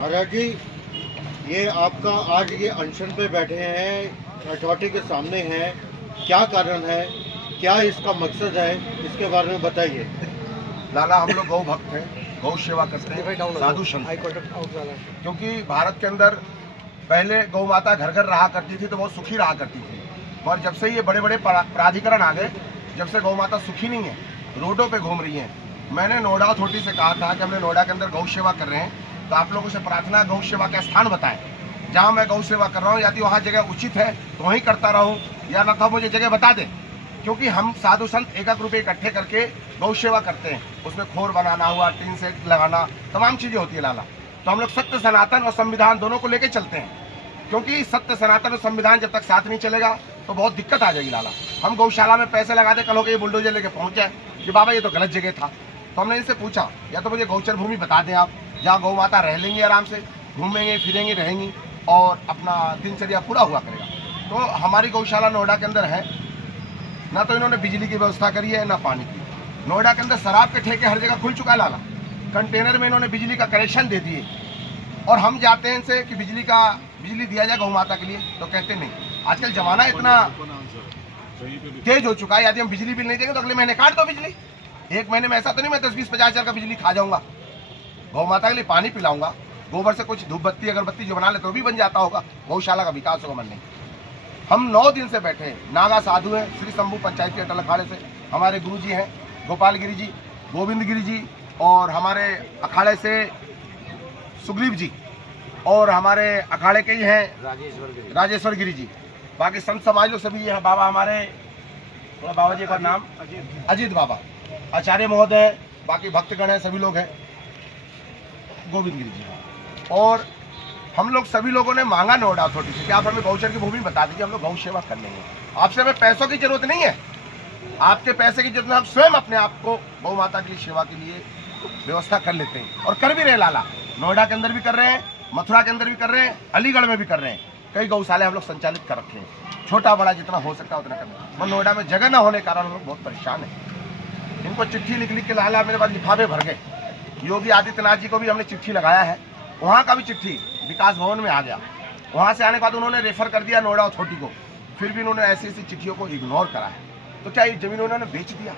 महाराज जी, ये आपका आज ये अनशन पे बैठे हैं, अथॉरिटी के सामने हैं, क्या कारण है, क्या इसका मकसद है, इसके बारे में बताइए। लाला, हम लोग गौ भक्त हैं, गौ सेवा करते हैं, साधु संत हैं। क्योंकि भारत के अंदर पहले गौ माता घर घर रहा करती थी तो बहुत सुखी रहा करती थी, और जब से ये बड़े बड़े प्राधिकरण आ गए, जब से गौ माता सुखी नहीं है, रोडों पे घूम रही है। मैंने नोएडा अथॉरिटी से कहा था कि हमने नोएडा के अंदर गौ सेवा कर रहे हैं, तो आप लोगों से प्रार्थना गौ सेवा का स्थान बताएं जहाँ मैं गौ सेवा कर रहा हूँ, यदि वहाँ जगह उचित है तो वहीं करता रहूँ, या न तो मुझे जगह बता दें। क्योंकि हम साधु संत 1 रुपये इकट्ठे करके गौ सेवा करते हैं, उसमें खोर बनाना हुआ, टीन सेट लगाना, तमाम चीज़ें होती है लाला। तो हम लोग सत्य सनातन और संविधान दोनों को लेके चलते हैं, क्योंकि सत्य सनातन और संविधान जब तक साथ नहीं चलेगा तो बहुत दिक्कत आ जाएगी लाला। हम गौशाला में पैसे लगा दे, कल हो के ये बुलडोजर लेके पहुंच जाए कि बाबा ये तो गलत जगह था। तो हमने इनसे पूछा, या तो मुझे गौचर भूमि बता दें आप, जहाँ गौ माता रह लेंगी, आराम से घूमेंगे फिरेंगी रहेंगी और अपना दिनचर्या पूरा हुआ करेगा। तो हमारी गौशाला नोएडा के अंदर है, ना तो इन्होंने बिजली की व्यवस्था करी है ना पानी की। नोएडा के अंदर शराब के ठेके हर जगह खुल चुका है लाला, कंटेनर में इन्होंने बिजली का कनेक्शन दे दिए, और हम जाते हैं इनसे कि बिजली दिया जाए गौ माता के लिए, तो कहते नहीं। आजकल जमाना इतना तेज हो चुका है, यदि हम बिजली बिल नहीं देंगे तो अगले महीने काट दो बिजली। एक महीने में ऐसा तो नहीं मैं 10-20-50 हज़ार का बिजली खा जाऊंगा। गौ माता के लिए पानी पिलाऊंगा, गोबर से कुछ धूप बत्ती अगरबत्ती जो बना ले तो भी बन जाता होगा, गौशाला का विकास होगा। मन नहीं, हम 9 दिन से बैठे हैं। नागा साधु हैं श्री शंभू पंचायती अटल अखाड़े से, हमारे गुरु जी हैं गोपाल गिरी जी, गोविंद गिरी जी, और हमारे अखाड़े से सुग्रीव जी, और हमारे अखाड़े के ही हैं राजेश्वर गिरी जी। बाकी संत समाज लोग सभी हैं, बाबा हमारे बाबा जी का नाम अजीत बाबा, आचार्य महोदय, बाकी भक्तगण हैं, सभी लोग हैं, गोविंद गिरी जी। और हम लोग सभी लोगों ने मांगा नोएडा अथॉरिटी से कि आप हमें गौचर की भूमि बता दीजिए, हम लोग गौ सेवा कर लेंगे। आपसे हमें पैसों की जरूरत नहीं है, आपके पैसे की जरूरत है, हम स्वयं अपने आप को गौ माता की सेवा के लिए व्यवस्था कर लेते हैं और कर भी रहे लाला। नोएडा के अंदर भी कर रहे हैं, मथुरा के अंदर भी कर रहे हैं, अलीगढ़ में भी कर रहे हैं, कई गौशाले हम लोग संचालित कर रखे हैं, छोटा बड़ा जितना हो सकता है उतना कर रहे हैं। और नोएडा में जगह न होने के कारण हम लोग बहुत परेशान हैं। इनको चिट्ठी लिख के लाला मेरे पास लिफाफे भर गए। योगी आदित्यनाथ जी को भी हमने चिट्ठी लगाया है, वहाँ का भी चिट्ठी विकास भवन में आ गया, वहाँ से आने के बाद उन्होंने रेफर कर दिया नोएडा अथॉरिटी को, फिर भी उन्होंने ऐसी ऐसी चिट्ठियों को इग्नोर करा है। तो क्या ये जमीन उन्होंने बेच दिया,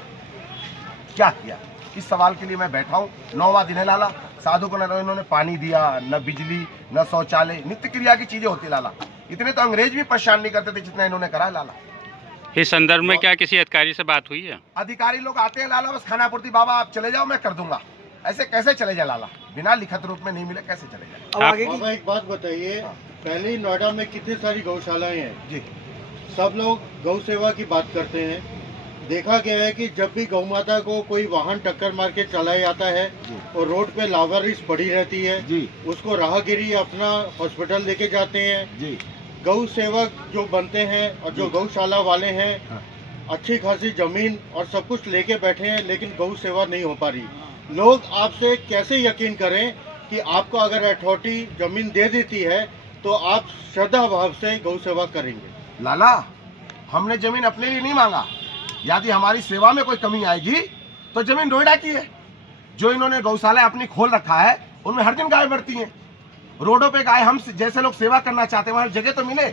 क्या किया? इस सवाल के लिए मैं बैठा हूँ। 9वां दिन है लाला, साधु को न इन्होंने पानी दिया, न बिजली, न शौचालय, नित्य क्रिया की चीजें होती लाला। इतने तो अंग्रेज भी परेशान नहीं करते थे जितना इन्होंने करा है लाला। इस संदर्भ में क्या किसी अधिकारी से बात हुई है? अधिकारी लोग आते हैं लाला, बस खानापूर्ति, बाबा आप चले जाओ मैं कर दूंगा। ऐसे कैसे चले जाए लाला, बिना लिखित रूप में नहीं मिले कैसे चले जाए? आगे बाबा एक बात बताइए, पहले नोएडा में कितनी सारी गौशालाएं हैं जी, सब लोग गौ सेवा की बात करते हैं। देखा गया है कि जब भी गौ माता को कोई वाहन टक्कर मार के चला जाता है और रोड पे लावारिस पड़ी रहती है जी, उसको राहगीरी अपना हॉस्पिटल लेके जाते हैं। जी, गौ सेवक जो बनते हैं और जो गौशाला वाले हैं, हाँ, अच्छी खासी जमीन और सब कुछ लेके बैठे हैं, लेकिन गौ सेवा नहीं हो पा रही। लोग आपसे कैसे यकीन करें कि आपको अगर अथॉरिटी जमीन दे देती है तो आप श्रद्धा भाव से गौ सेवा करेंगे? लाला, हमने जमीन अपने लिए नहीं मांगा। यदि हमारी सेवा में कोई कमी आएगी तो जमीन नोएडा की है। जो इन्होंने गौशाला अपनी खोल रखा है उनमें हर दिन गाय बढ़ती हैं, रोडों पे गाय, हम जैसे लोग सेवा करना चाहते हैं वहाँ जगह तो मिले,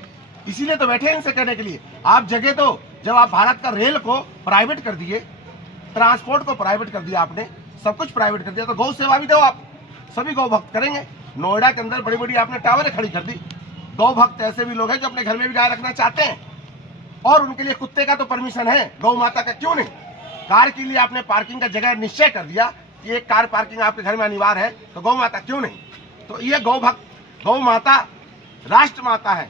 इसीलिए तो बैठे हैं इनसे कहने के लिए। आप जगह तो, जब आप भारत का रेल को प्राइवेट कर दिए, ट्रांसपोर्ट को प्राइवेट कर दिया आपने, सब कुछ प्राइवेट कर दिया, तो गौ सेवा भी दो आप, सभी गौ भक्त करेंगे। नोएडा के अंदर बड़ी बड़ी आपने टावरें खड़ी कर दी। गौ भक्त ऐसे भी लोग हैं जो अपने घर में भी गाय रखना चाहते हैं, और उनके लिए कुत्ते का तो परमिशन है, गौ माता का क्यों नहीं? कार के लिए आपने पार्किंग का जगह निश्चय कर दिया कि एक कार पार्किंग आपके घर में अनिवार्य है, तो गौ माता क्यों नहीं? तो ये गौ भक्त, गौ माता राष्ट्र माता है।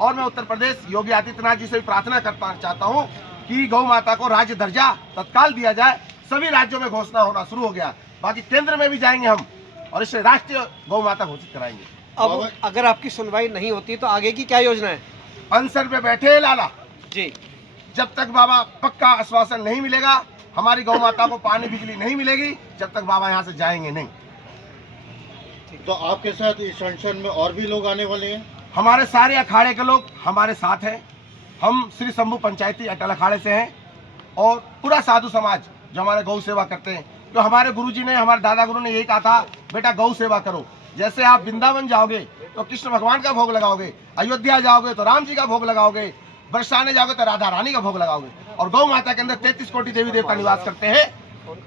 और मैं उत्तर प्रदेश योगी आदित्यनाथ जी से भी प्रार्थना करना चाहता हूँ कि गौ माता को राज्य दर्जा तत्काल दिया जाए। सभी राज्यों में घोषणा होना शुरू हो गया, बाकी केंद्र में भी जाएंगे हम और इसे राष्ट्रीय गौ माता घोषित कराएंगे। अब अगर आपकी सुनवाई नहीं होती तो आगे की क्या योजना है? अनशन पे बैठे हैं लाला जी, जब तक बाबा पक्का आश्वासन नहीं मिलेगा, हमारी गौ माता को पानी बिजली नहीं मिलेगी, जब तक बाबा यहाँ से जाएंगे नहीं। तो आपके साथ इस अनशन में और भी लोग आने वाले हैं? हमारे सारे अखाड़े के लोग हमारे साथ हैं। हम श्री शंभू पंचायती अटल अखाड़े से हैं, और पूरा साधु समाज जो हमारे गौ सेवा करते हैं। तो हमारे गुरुजी ने, हमारे दादा गुरु ने यही कहा था, बेटा गौ सेवा करो। जैसे आप वृंदावन जाओगे तो कृष्ण भगवान का भोग लगाओगे, अयोध्या जाओगे तो राम जी का भोग लगाओगे, बरसाने जाओगे तो राधा रानी का भोग लगाओगे। और गौ माता के अंदर 33 कोटि देवी देवता निवास करते हैं।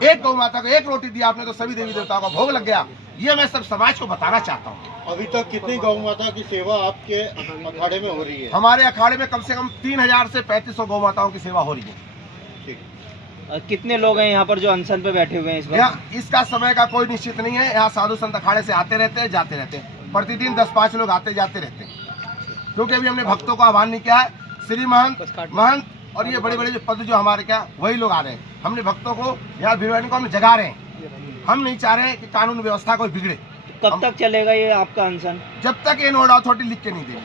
एक गौ माता को एक रोटी दिया आपने तो सभी देवी देवताओं का भोग लग गया। ये मैं सब समाज को बताना चाहता हूँ। अभी तक कितनी गौ माता की सेवा आपके अखाड़े में हो रही है? हमारे अखाड़े में कम से कम 3000 से 3500 गौ माताओं की सेवा हो रही है। कितने लोग हैं यहाँ पर जो अनशन पे बैठे हुए हैं इस वक्त? यहाँ इसका समय का कोई निश्चित नहीं है। यहाँ साधु संत अखाड़े से आते रहते हैं, जाते रहते हैं। प्रतिदिन 10-5 लोग आते जाते रहते हैं, क्योंकि अभी हमने भक्तों को आह्वान नहीं किया है। श्री महंत और ये बड़े बड़े जो पद जो हमारे क्या वही लोग आ रहे हैं। हमने भक्तों को यहाँ भिड़वाने को हम जगा रहे हैं। हम नहीं चाह रहे हैं कि कानून व्यवस्था कोई बिगड़े। कब तक चलेगा ये आपका अनशन? जब तक ये नोडा अथॉरिटी लिख के नहीं देगी।